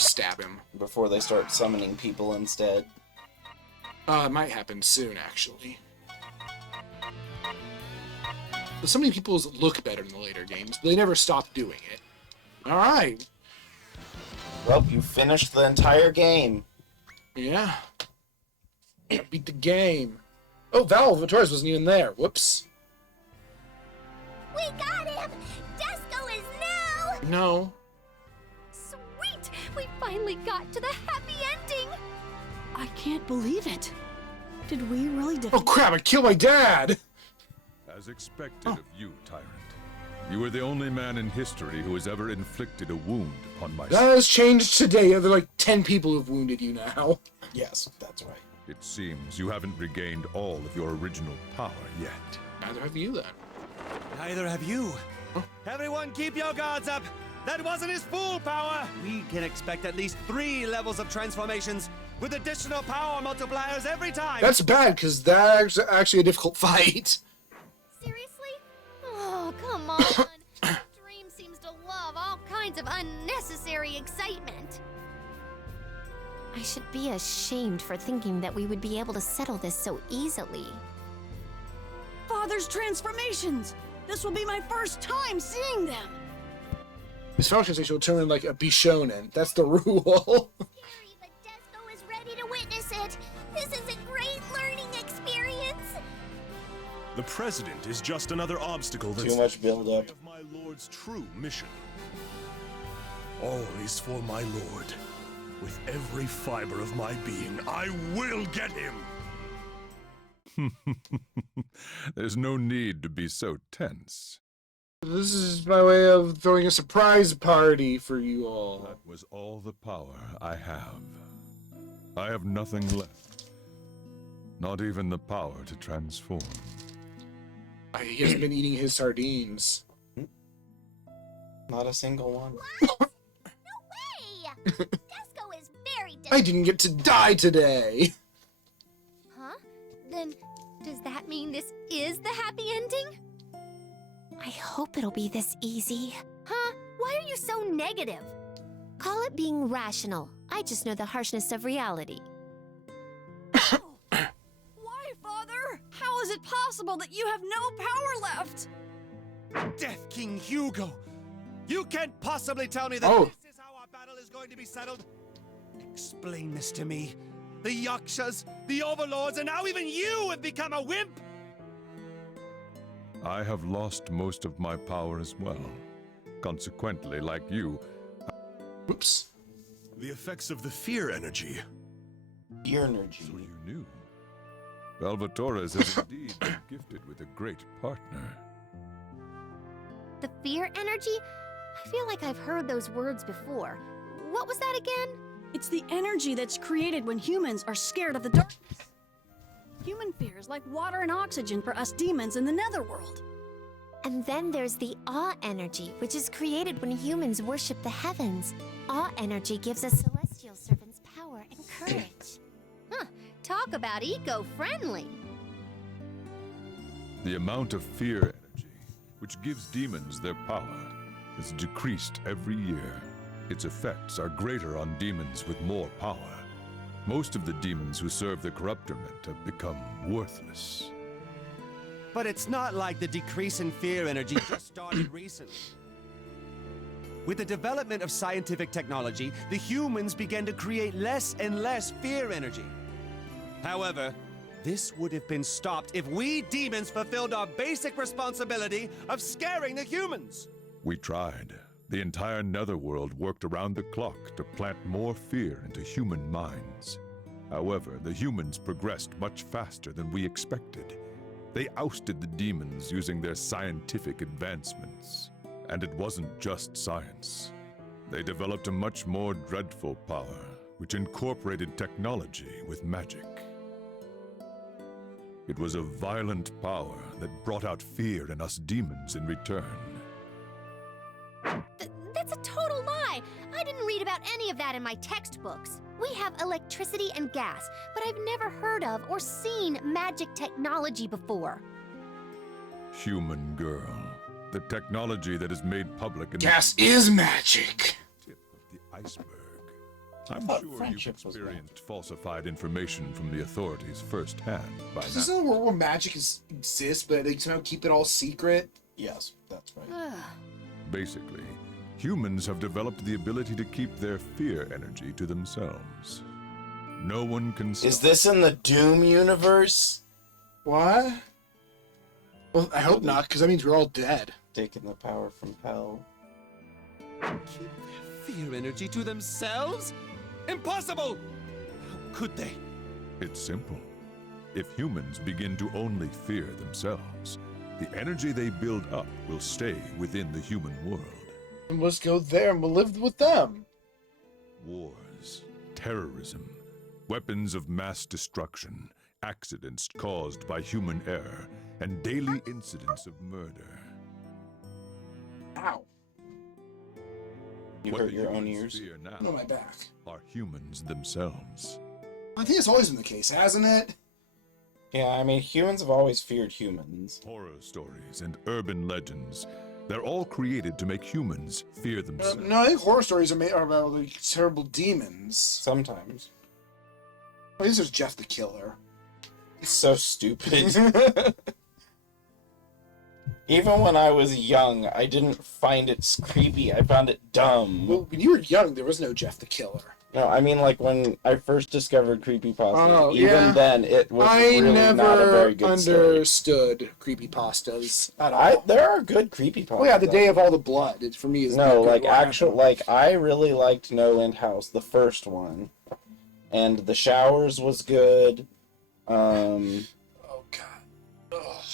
stab him. Before they start summoning people instead. It might happen soon, actually. But so many people look better in the later games, but they never stop doing it. Alright. Well, you finished the entire game. Yeah. Beat the game. Oh, Valvatores wasn't even there. Whoops. We got him! Disco is now! No. Sweet! We finally got to the happy ending! I can't believe it. Did we really defeat? Oh crap, I killed my dad! As expected of you, Tyrant. You were the only man in history who has ever inflicted a wound upon my That has changed today. There are like 10 people who've wounded you now. Yes, that's right. It seems you haven't regained all of your original power yet. Neither have you then. Neither have you. Huh? Everyone keep your guards up! That wasn't his full power! We can expect at least 3 levels of transformations with additional power multipliers every time! That's bad, because that's actually a difficult fight. Seriously? Oh, come on. Dream seems to love all kinds of unnecessary excitement. I should be ashamed for thinking that we would be able to settle this so easily. Father's transformations! This will be my first time seeing them! His final translation will turn in like a Bishonen. That's the rule. Scary, but Disco is ready to witness it. This is a great learning experience. The president is just another obstacle that's Too much build-up. of my lord's true mission. All is for my lord. With every fiber of my being, I will get him! There's no need to be so tense. This is my way of throwing a surprise party for you all. That was all the power I have. I have nothing left. Not even the power to transform. He hasn't been eating his sardines. Not a single one. What? No way! Disco is very I didn't get to die today. Huh? Then, does that mean this is the happy ending? I hope it'll be this easy. Huh? Why are you so negative? Call it being rational. I just know the harshness of reality. Why, Father? How is it possible that you have no power left? Death King Hugo! You can't possibly tell me that this is how our battle is going to be settled? Explain this to me. The Yakshas, the Overlords, and now even you have become a wimp! I have lost most of my power as well. Consequently, like you, Oops. The effects of the fear energy. Your energy. so you knew. Valvatores has indeed been gifted with a great partner. The fear energy? I feel like I've heard those words before. What was that again? It's the energy that's created when humans are scared of the darkness. Human fear is like water and oxygen for us demons in the netherworld. And then there's the awe energy, which is created when humans worship the heavens. Awe energy gives us celestial servants power and courage. Huh, talk about eco-friendly. The amount of fear energy, which gives demons their power, is decreased every year. Its effects are greater on demons with more power. Most of the demons who serve the corruptorment have become worthless. But it's not like the decrease in fear energy just started recently. With the development of scientific technology, the humans began to create less and less fear energy. However, this would have been stopped if we demons fulfilled our basic responsibility of scaring the humans. We tried. The entire netherworld worked around the clock to plant more fear into human minds. However, the humans progressed much faster than we expected. They ousted the demons using their scientific advancements. And it wasn't just science. They developed a much more dreadful power, which incorporated technology with magic. It was a violent power that brought out fear in us demons in return. That's a total lie. I didn't read about any of that in my textbooks. We have electricity and gas, but I've never heard of or seen magic technology before. Human girl. The technology that is made public in Gas is magic. the tip of the iceberg. I'm thought sure you've friendship was experienced falsified information from the authorities firsthand by Is this now. a world where magic exists, but they somehow keep it all secret? Yes, that's right. Basically, humans have developed the ability to keep their fear energy to themselves. No one can stop. Is this in the Doom universe? What? Well, I hope not, because that means we're all dead. Taking the power from hell. Keep their fear energy to themselves? Impossible! How could they? It's simple. If humans begin to only fear themselves, the energy they build up will stay within the human world. And let's go there and we'll live with them. Wars, terrorism, weapons of mass destruction, accidents caused by human error, and daily incidents of murder. Ow. You What hurt the your own humans ears. fear On now my back. are humans themselves. I think it's always been the case, hasn't it? Yeah, I mean, humans have always feared humans. Horror stories and urban legends, they're all created to make humans fear themselves. No, I think horror stories are about like terrible demons. Sometimes. I guess there's Jeff the Killer. It's so stupid. Even when I was young, I didn't find it creepy. I found it dumb. Well, when you were young, there was no Jeff the Killer. No, I mean, like, when I first discovered creepypasta, Oh, even yeah. then, it was I really never not a very good story. understood creepypastas at all. There are good creepypastas. Well, yeah, the Day of All the Blood. It, for me, is No, not like, good. actual, like, I really liked No End House, the first one. And The Showers was good. Oh God. Ugh.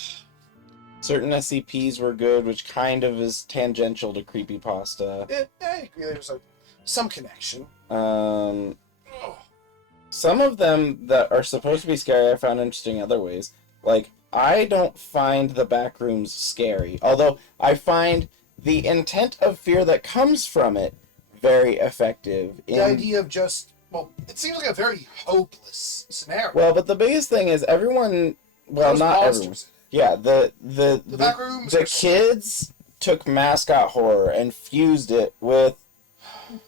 Certain SCPs were good, which kind of is tangential to creepypasta. I agree. There's some connection. Some of them that are supposed to be scary I found interesting other ways. Like, I don't find the backrooms scary, although I find the intent of fear that comes from it very effective. The idea of just, well, it seems like a very hopeless scenario. Well, but the biggest thing is everyone, well, Those not monsters everyone. Yeah, the backrooms the are kids took mascot horror and fused it with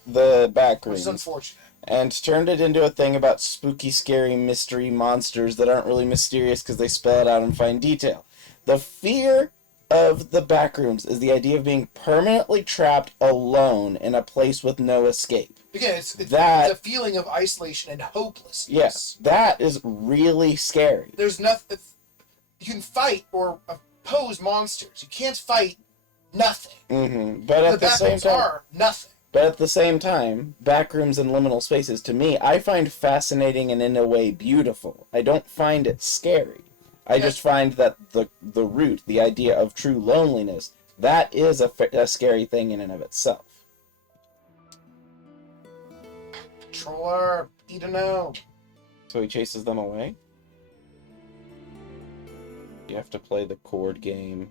the which is backrooms. unfortunate. And turned it into a thing about spooky, scary, mystery monsters that aren't really mysterious because they spell it out in fine detail. The fear of the backrooms is the idea of being permanently trapped alone in a place with no escape. Again, it's That- a feeling of isolation and hopelessness. Yes, that is really scary. There's nothing. You can fight or oppose monsters. You can't fight nothing. But at The the same backrooms time, are nothing. But at the same time, backrooms and liminal spaces, to me, I find fascinating and in a way beautiful. I don't find it scary. I just find that the root, the idea of true loneliness, that is a scary thing in and of itself. Controller, need to know. So he chases them away? You have to play the chord game.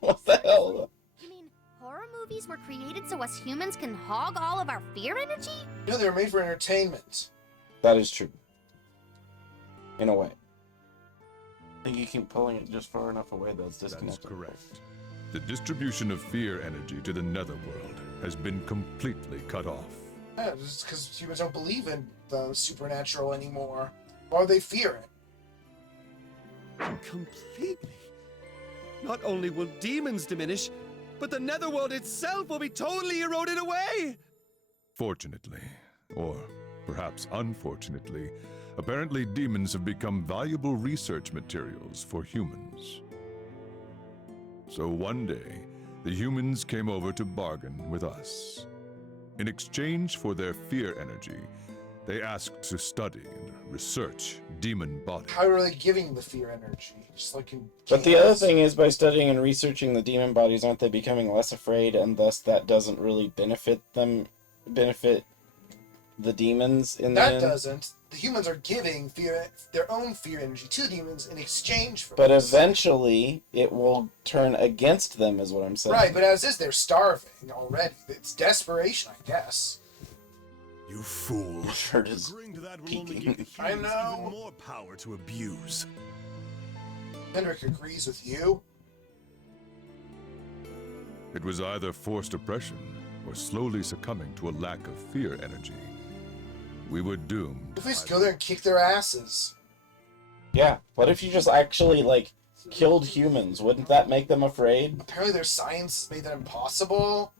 What the hell? You mean horror movies were created so us humans can hog all of our fear energy? No, they were made for entertainment. That is true. In a way. I think you keep pulling it just far enough away that it's That's disconnected. correct. The distribution of fear energy to the netherworld has been completely cut off. Yeah, just because humans don't believe in the supernatural anymore. Or they fear it. Completely. Not only will demons diminish, but the netherworld itself will be totally eroded away! Fortunately, or perhaps unfortunately, apparently demons have become valuable research materials for humans. So one day, the humans came over to bargain with us. In exchange for their fear energy, they asked to study and research demon bodies. How are they giving the fear energy? Just like in But the other games. thing is, by studying and researching the demon bodies, aren't they becoming less afraid, and thus that doesn't really benefit the demons in the That end? doesn't. The humans are giving their own fear energy to demons in exchange for But this. eventually, it will turn against them, is what I'm saying. Right, but as is, they're starving already. It's desperation, I guess. You fool. Shirt is Agreeing to that will peeking. only give the I humans know. even more power to abuse. Hendrik agrees with you. It was either forced oppression or slowly succumbing to a lack of fear energy, we were doomed. If we just go there and kick their asses. Yeah, what if you just actually, like, killed humans? Wouldn't that make them afraid? Apparently their science made that impossible.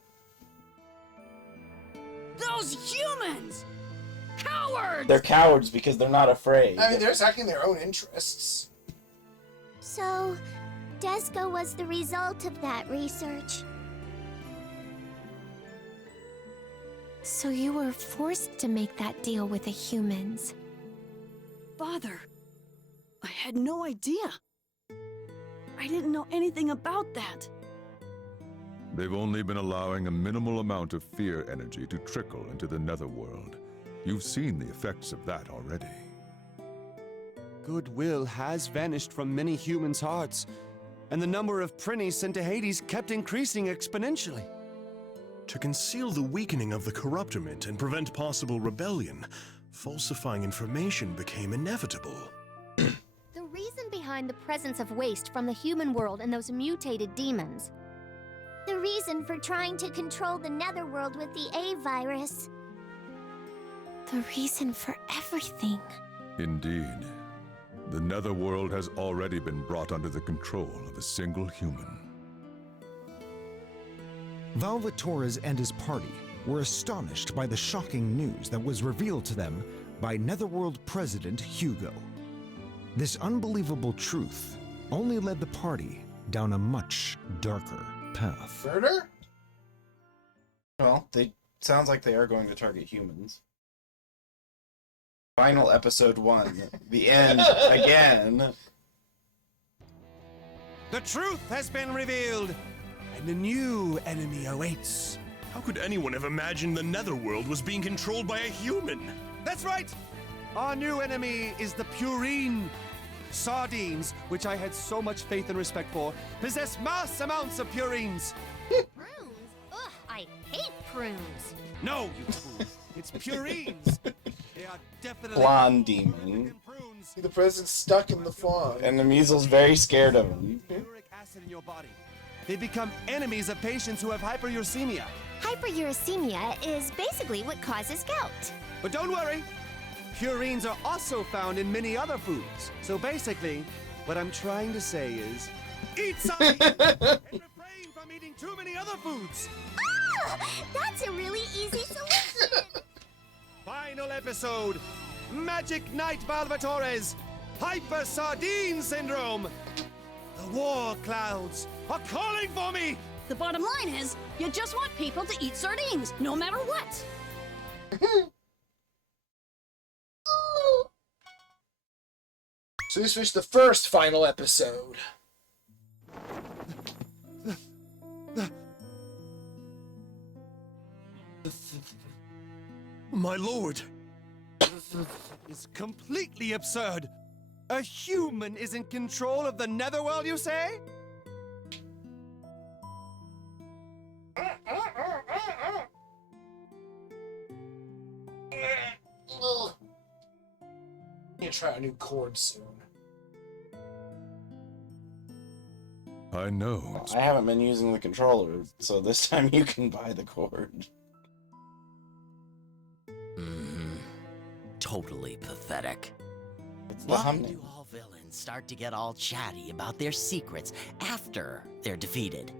Those humans! Cowards! They're cowards because they're not afraid. I mean, they're attacking their own interests. So, Disgaea was the result of that research. So you were forced to make that deal with the humans. Father, I had no idea. I didn't know anything about that. They've only been allowing a minimal amount of fear energy to trickle into the netherworld. You've seen the effects of that already. Goodwill has vanished from many humans' hearts, and the number of Prinnies sent to Hades kept increasing exponentially. To conceal the weakening of the corruptiment and prevent possible rebellion, falsifying information became inevitable. The reason behind the presence of waste from the human world and those mutated demons. The reason for trying to control the netherworld with the A virus. The reason for everything. Indeed. The netherworld has already been brought under the control of a single human. Valvatorez and his party were astonished by the shocking news that was revealed to them by Netherworld President Hugo. This unbelievable truth only led the party down a much darker path. Murder? Well, sounds like they are going to target humans. Final episode 1. The end. Again. The truth has been revealed, and a new enemy awaits. How could anyone have imagined the netherworld was being controlled by a human? That's right! Our new enemy is the Purine. Sardines, which I had so much faith and respect for, possess mass amounts of purines. Prunes? Ugh, I hate prunes. No, you fool. It's purines. They are definitely Blonde demon. prunes. See the president's stuck in the fog. And the measles very scared of him. Uric acid in your body. They become enemies of patients who have hyperuricemia. Hyperuricemia is basically what causes gout. But don't worry, purines are also found in many other foods. So basically, what I'm trying to say is, eat sardines and refrain from eating too many other foods. Ah! That's a really easy solution. Final episode, Magic Knight Valvatorez, Hyper Sardine Syndrome. The war clouds are calling for me. The bottom line is, you just want people to eat sardines, no matter what. So this was the first final episode. My lord! It's completely absurd. A human is in control of the netherworld, you say? Need to try a new chord soon. I know. I haven't been using the controller, so this time you can buy the cord. Totally pathetic. It's the Why humming. do all villains start to get all chatty about their secrets after they're defeated?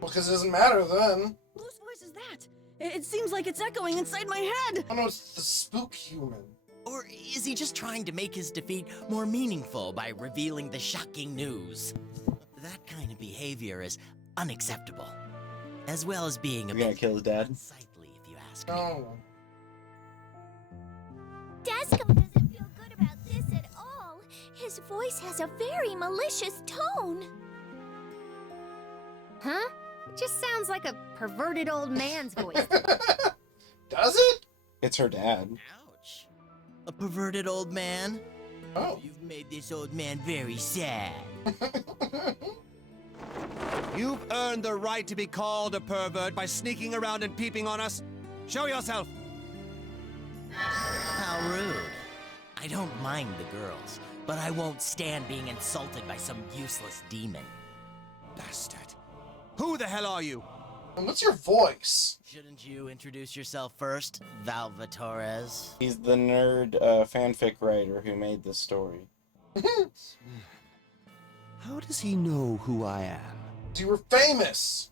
Well, because it doesn't matter then. Whose voice is that? It seems like it's echoing inside my head. Oh no, it's the spook human. Or is he just trying to make his defeat more meaningful by revealing the shocking news? That kind of behavior is unacceptable, as well as being a You're gonna bit kill his dad? unsightly, if you ask me. No. Disgaea doesn't feel good about this at all. His voice has a very malicious tone. Huh? It just sounds like a perverted old man's voice. Does it? It's her dad. Ouch. A perverted old man? Oh. You've made this old man very sad. You've earned the right to be called a pervert by sneaking around and peeping on us. Show yourself. How rude. I don't mind the girls, but I won't stand being insulted by some useless demon. Bastard. Who the hell are you? And what's your voice? Shouldn't you introduce yourself first, Valvatorez? He's the nerd fanfic writer who made this story. How does he know who I am? You were famous.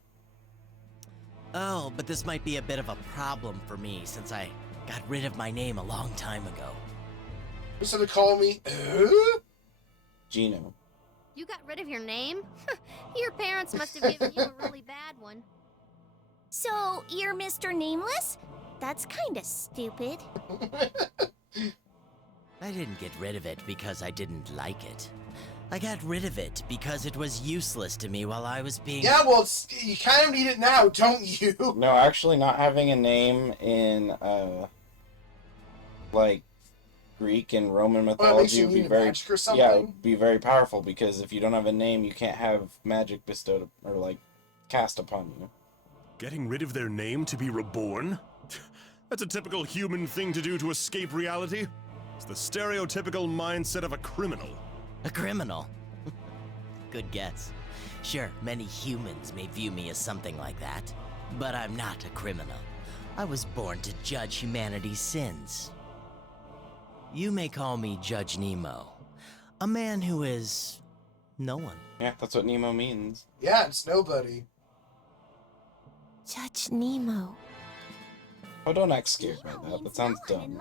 Oh, but this might be a bit of a problem for me since I got rid of my name a long time ago. Instead of calling me, Gino. You got rid of your name? Your parents must have given you a really bad one. So, you're Mr. Nameless? That's kinda stupid. I didn't get rid of it because I didn't like it. I got rid of it because it was useless to me while I was being... Yeah, well, you kind of need it now, don't you? No, actually not having a name in, like, Greek and Roman mythology would be very... magic or something? Yeah, it would be very powerful, because if you don't have a name, you can't have magic bestowed, or, like, cast upon you. Getting rid of their name to be reborn? That's a typical human thing to do to escape reality. It's the stereotypical mindset of a criminal. A criminal? Good guess. Sure, many humans may view me as something like that, but I'm not a criminal. I was born to judge humanity's sins. You may call me Judge Nemo, a man who is no one. Yeah, that's what Nemo means. Yeah, it's nobody. Judge Nemo. Oh, don't act scared by that. That sounds dumb.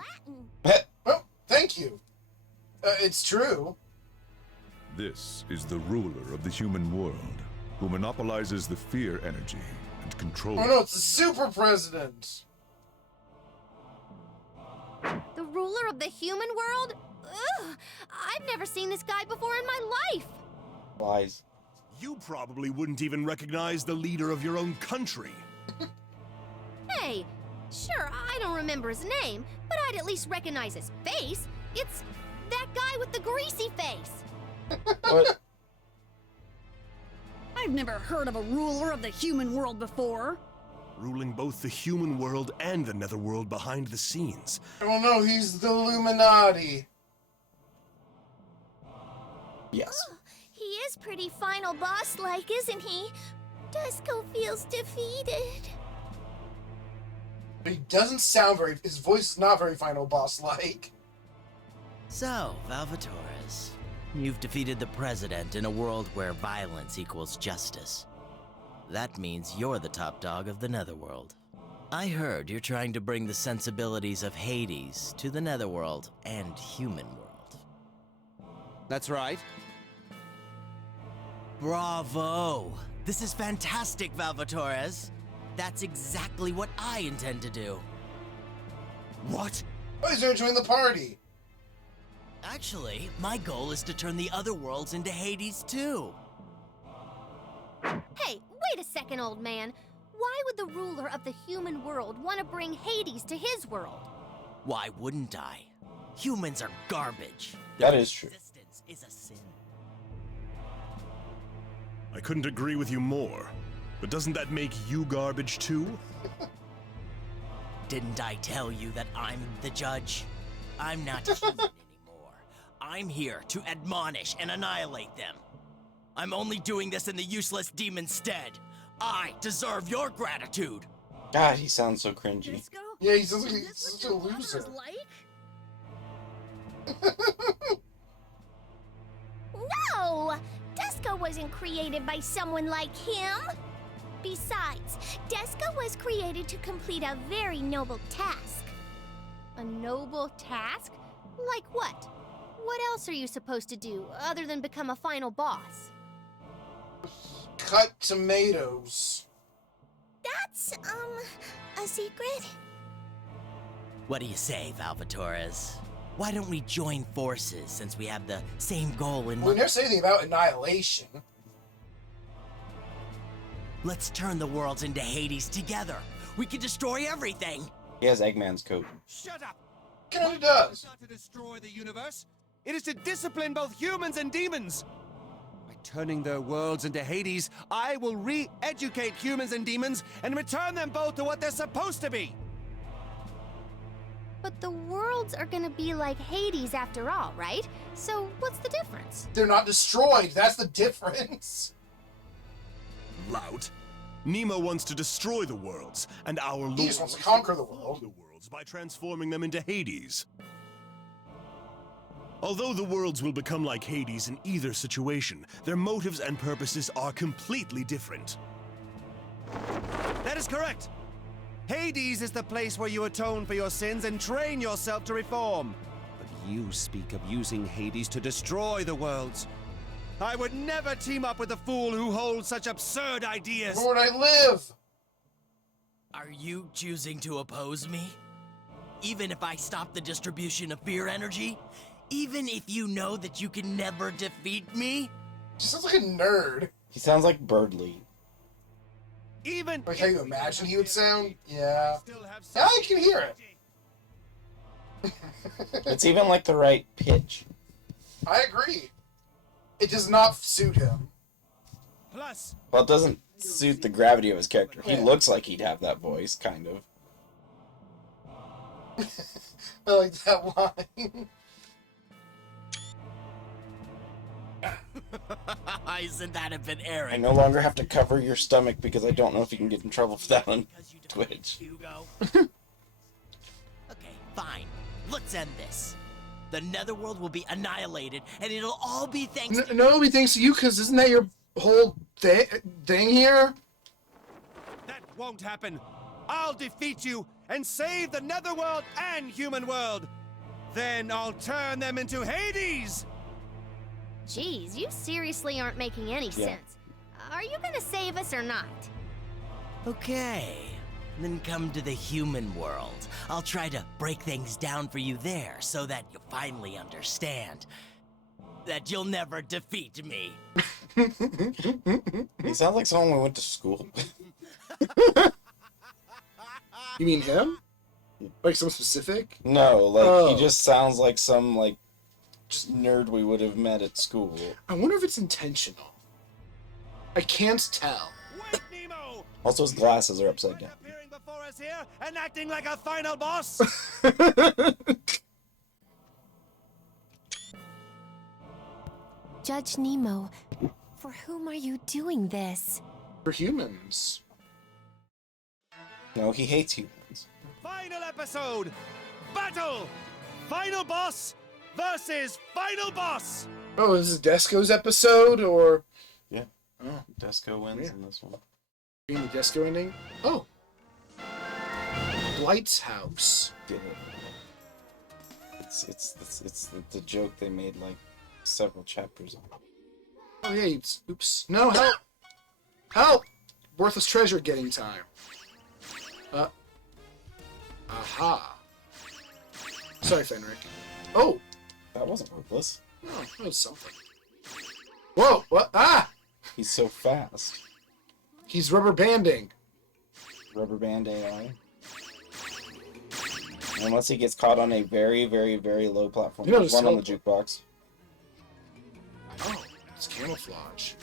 Oh, thank you. It's true. This is the ruler of the human world, who monopolizes the fear energy and controls... Oh no, it's the super president. The ruler of the human world? Ugh! I've never seen this guy before in my life! Lies. You probably wouldn't even recognize the leader of your own country. Hey, sure, I don't remember his name, but I'd at least recognize his face. It's that guy with the greasy face. What? I've never heard of a ruler of the human world before. Ruling both the human world and the netherworld behind the scenes. Oh no, he's the Illuminati. Yes. He is pretty final boss-like, isn't he? Dusko feels defeated. But he doesn't sound very... His voice is not very final boss-like. So, Valvatorez, you've defeated the president in a world where violence equals justice. That means you're the top dog of the netherworld. I heard you're trying to bring the sensibilities of Hades to the netherworld and human world. That's right. Bravo! This is fantastic, Valvatorez. That's exactly what I intend to do. What? Oh, he's gonna join the party. Actually, my goal is to turn the other worlds into Hades too. Hey, wait a second, old man. Why would the ruler of the human world want to bring Hades to his world? Why wouldn't I? Humans are garbage. That is true. Existence is a sin. I couldn't agree with you more. But doesn't that make you garbage too? Didn't I tell you that I'm the judge? I'm not human anymore. I'm here to admonish and annihilate them. I'm only doing this in the useless demon's stead. I deserve your gratitude. God, he sounds so cringy. Disco? Yeah, he sounds like Is he's this what such a your father loser. is like? No! Dusko wasn't created by someone like him. Besides, Dusko was created to complete a very noble task. A noble task? Like what? What else are you supposed to do other than become a final boss? Cut tomatoes. That's, a secret? What do you say, Valvatorez? Why don't we join forces since we have the same goal in We mind? never say anything about annihilation. Let's turn the worlds into Hades together. We can destroy everything. He has Eggman's coat. Shut up! Kinda does. Not to destroy the universe. It is to discipline both humans and demons. By turning their worlds into Hades, I will re-educate humans and demons and return them both to what they're supposed to be. But the worlds are gonna be like Hades after all, right? So what's the difference? They're not destroyed. That's the difference. Lout. Nemo wants to destroy the worlds, and our Lord He just wants to conquer the world. the worlds by transforming them into Hades. Although the worlds will become like Hades in either situation, their motives and purposes are completely different. That is correct. Hades is the place where you atone for your sins and train yourself to reform. But you speak of using Hades to destroy the worlds. I would never team up with a fool who holds such absurd ideas. Where would I live? Are you choosing to oppose me? Even if I stop the distribution of fear energy? Even if you know that you can never defeat me? He sounds like a nerd. He sounds like Birdly. Even Like how you imagine he would sound? Yeah. still have Yeah, I can hear it. It's even like the right pitch. I agree. It does not suit him. Plus, Well, it doesn't suit the gravity of his character. He Yeah. looks like he'd have that voice, kind of. I like that line. Isn't that a bit I arrogant? no longer have to cover your stomach because I don't know if you can get in trouble for that on Because you don't Twitch. Hugo. Okay, fine. Let's end this. The Netherworld will be annihilated, and it'll all be thanks to Nobody thinks of you because isn't that your whole thing here? that won't happen. I'll defeat you and save the Netherworld and human world. Then I'll turn them into Hades. Jeez, you seriously aren't making any sense. Are you gonna save us or not? Okay, then come to the human world. I'll try to break things down for you there so that you'll finally understand that you'll never defeat me. He sounds like someone we went to school with. You mean him? Like some specific? No, like, Oh. he just sounds like some, like, just nerd we would have met at school. I wonder if it's intentional. I can't tell. Wait, Nemo! Also, his glasses are upside down. Appearing before us here and acting like a final boss. Judge Nemo, for whom are you doing this? For humans. No, he hates humans. Final episode. Battle. Final boss versus final boss. Oh, is this Desco's episode or Yeah. Oh, Desco wins Yeah. in this one. being the Desco ending? Oh. Blight's house. Yeah. It's the joke they made like several chapters on. Oh yeah, oops. No, help! Help! Worthless treasure getting time. Aha. Sorry, Fenric. Oh! That wasn't worthless. Oh, that was something. Whoa! What? Ah! He's so fast. He's rubber banding. Rubber band AI. Unless he gets caught on a very, very, very low platform. You know, There's one on the jukebox. Oh, it's camouflage.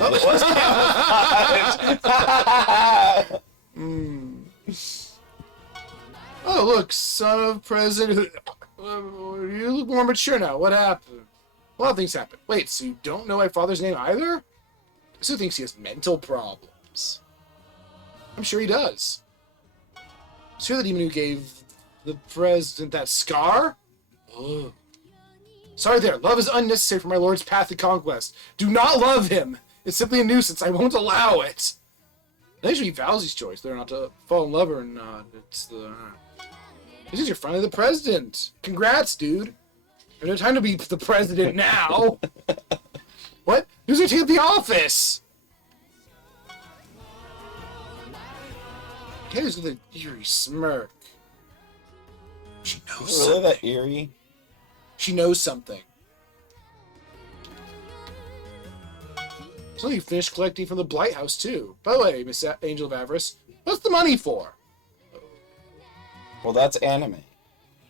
It was Oh, look, son of President. You look more mature now. What happened? A lot of things happened. Wait, so you don't know my father's name either? This who thinks he has mental problems. I'm sure he does. So you're the demon who gave the president that scar? Ugh. Sorry there. Love is unnecessary for my lord's path to conquest. Do not love him. It's simply a nuisance. I won't allow it. That should be Valsey's choice, whether or not to fall in love or not. It's the... This is your finally the president. Congrats, dude. There's no time to be the president now. What? Who's gonna take up the office? Here's with an eerie smirk. She knows Really something. that eerie? She knows something. So you finished collecting from the Blight House too. By the way, Miss Angel of Avarice, what's the money for? Well, that's anime.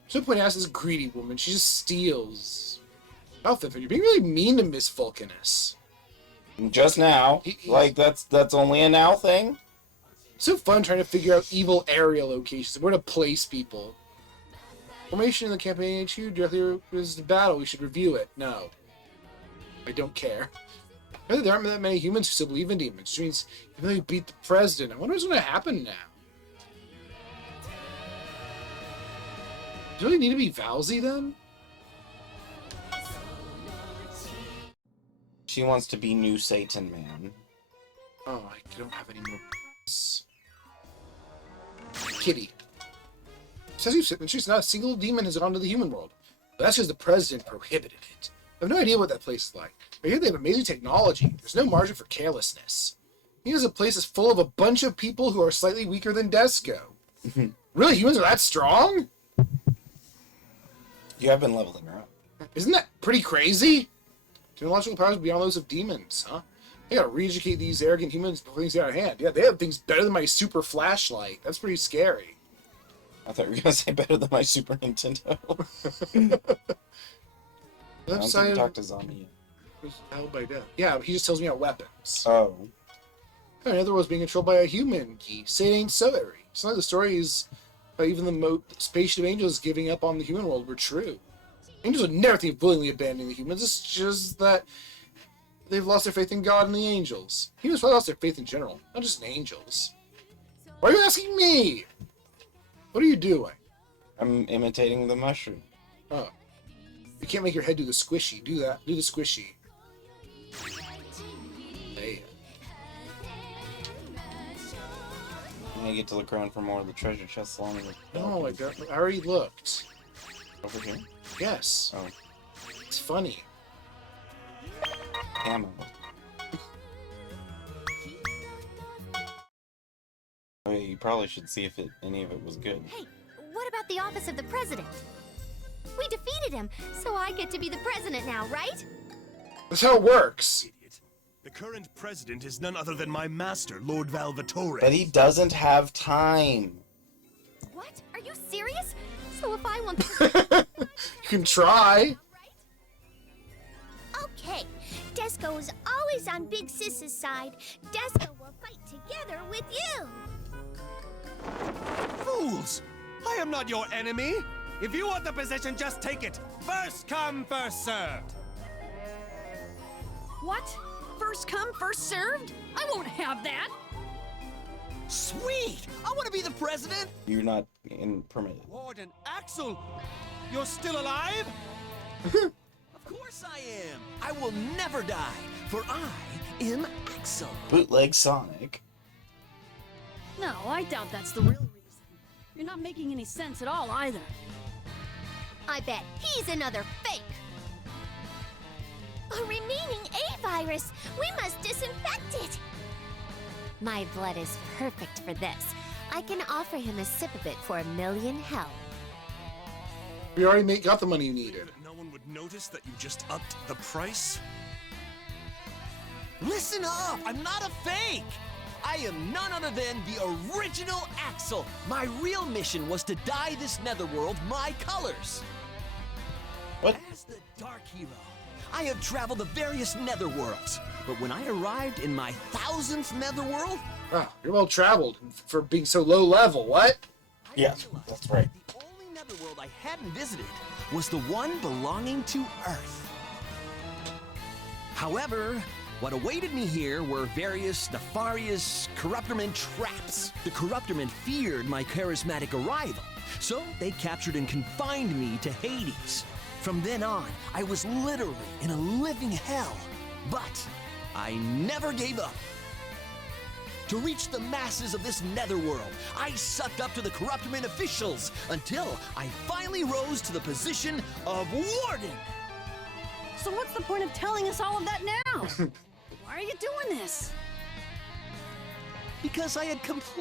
So point out this greedy woman, she just steals. Outfit, you're being really mean to Miss Vulcanus. Just now, like that's only a now thing. So fun trying to figure out evil area locations and where to place people. Formation in the campaign HQ directly is the battle. We should review it. No. I don't care. Really, there aren't that many humans who still believe in demons, which means even though you beat the president, I wonder what's going to happen now. Do you really need to be Valsy then? She wants to be new Satan Man. Oh, I don't have any more. Kitty. She's not a single demon has gone to the human world. But that's because the president prohibited it. I have no idea what that place is like. I hear they have amazing technology. There's no margin for carelessness. He has a place that's full of a bunch of people who are slightly weaker than Desco. Really, humans are that strong? You have been leveling her up. Isn't that pretty crazy? Technological powers beyond those of demons, huh? I gotta re-educate these arrogant humans before things get out of hand. Yeah, they have things better than my super flashlight. That's pretty scary. I thought you were gonna say better than my Super Nintendo. I don't think you talked to Zombie yet. Held by death. Yeah, he just tells me about weapons. Oh. Another was being controlled by a human. Say it ain't so, Harry. Some of the stories about even the spaceship angels giving up on the human world were true. Angels would never think of willingly abandoning the humans. It's just that they've lost their faith in God and the angels. Humans probably lost their faith in general, not just in angels. Why are you asking me? What are you doing? I'm imitating the mushroom. Oh. You can't make your head do the squishy. Do that. Do the squishy. Hey. I get to look around for more of the treasure chests along with... No, I already looked. Over here? Yes. Oh. It's funny. Ammo. Oh, yeah, you probably should see if any of it was good. Hey, what about the office of the president? We defeated him, so I get to be the president now, right? That's how it works. Idiot. The current president is none other than my master, Lord Valvatore. But he doesn't have time. What? Are you serious? So if I want the You can try. Okay, Desco is always on Big Sis's side. Desco will fight together with you. Fools! I am not your enemy! If you want the position, just take it! First come, first served! What? First come, first served? I won't have that. Sweet! I want to be the president! You're not permitted. Warden Axel! You're still alive? Of course I am! I will never die, for I am Axel. Bootleg Sonic. No, I doubt that's the real reason. You're not making any sense at all either. I bet he's another fake. A remaining A-virus. We must disinfect it. My blood is perfect for this. I can offer him a sip of it for 1,000,000 hell. We already got the money you needed. No one would notice that you just upped the price? Listen up! I'm not a fake! I am none other than the original Axel. My real mission was to dye this netherworld my colors. What? As the Dark Hero, I have traveled the various netherworlds. But when I arrived in my 1000th netherworld... Wow, you're well traveled for being so low level. What? Yeah, that's right. The only netherworld I hadn't visited was the one belonging to Earth. However, what awaited me here were various nefarious Corruptormen traps. The Corruptormen feared my charismatic arrival, so they captured and confined me to Hades. From then on, I was literally in a living hell. But I never gave up. To reach the masses of this netherworld, I sucked up to the Corruptormen officials until I finally rose to the position of Warden. So what's the point of telling us all of that now? Why are you doing this? Because I had completely